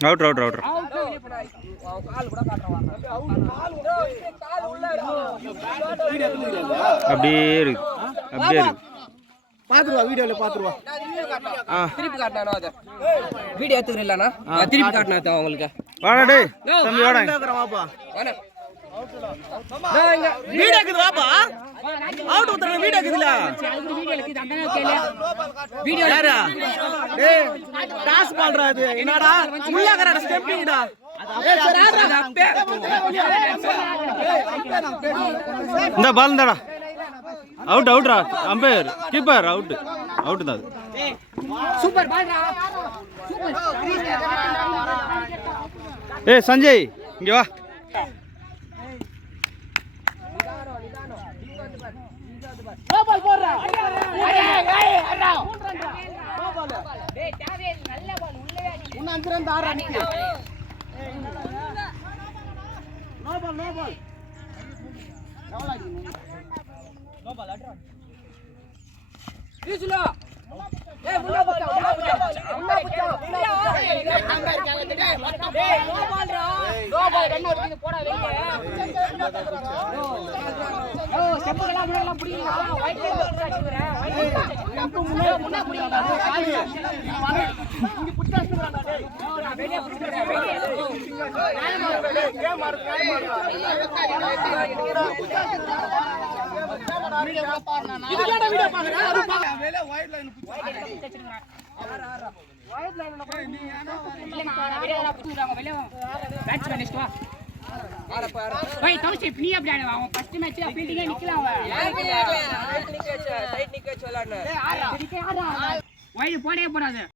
out out out அப்படியே இருக்கு அப்படியே இருக்கு பாத்துருவா வீடியோல பாத்துருவா திருப்பி காட்டினா அது வீடியோ எடுத்துக்கிறீங்களா திருப்பி காட்டினா உங்களுக்கு வாடா டேய் தம்பி வாடா வாப்பா வாடா வீடியோ இருக்குது வாப்பா அவுட் உத்தர வீடியோ இருக்குதுல வீடியோ யாரா டேய் டாஸ் பால்றா அது என்னடா முள்ளகரட ஸ்டெப்பிங்டா இந்த பால் இந்தாடா அவுட் அவுட்ரா அம்பையர் கீப்பர் அவுட் அவுட் தான் சூப்பர் பால்டா ஏய் சஞ்சய் இங்க வா பால் போடுறா ஏய் அடா பால் டேய் தாவே நல்ல பால் உள்ளவே அடி உன்ன 5 ரன் ஆறா நீ நோ பால் நோ பால் அட்ரா வீசுலா ஏய் முள்ள போடா டேய் நோ பால்டா நோ பால் ரன் அடிச்சு போடா வெளிய ஓ ஸ்டெப்புகளா முன்னலாம் புடிங்க வைட் லைன் அடிச்சுறேன் ஸ்டெப்பு முன்ன புடிங்க காலு இங்க புடிச்சு அடிச்சுறான்டா டேய் நான் வெளிய புடிச்சுறேன் வெளிய கேம் ஆடு இதுலடா வீடியோ பாக்குறேன் அது பாக்க வெளிய வைட் லைன் புடிச்சு வைட் லைன்ல போய் நீ இல்ல நான் வெளிய புடிச்சுறாங்க வெளிய பேட்ஸ்மேன் நெக்ஸ்ட் வா भाई तौसिफ நீ அப்படி ஆடுவா அவன் ஃபர்ஸ்ட் மேட்ச்ல ஃபீல்டிங்கே நிக்கல அவன் ரைட் நிக்க சைடு நிக்க வச்சு விளையாடுன டேய் ஆடா வைட் போடவே போடாத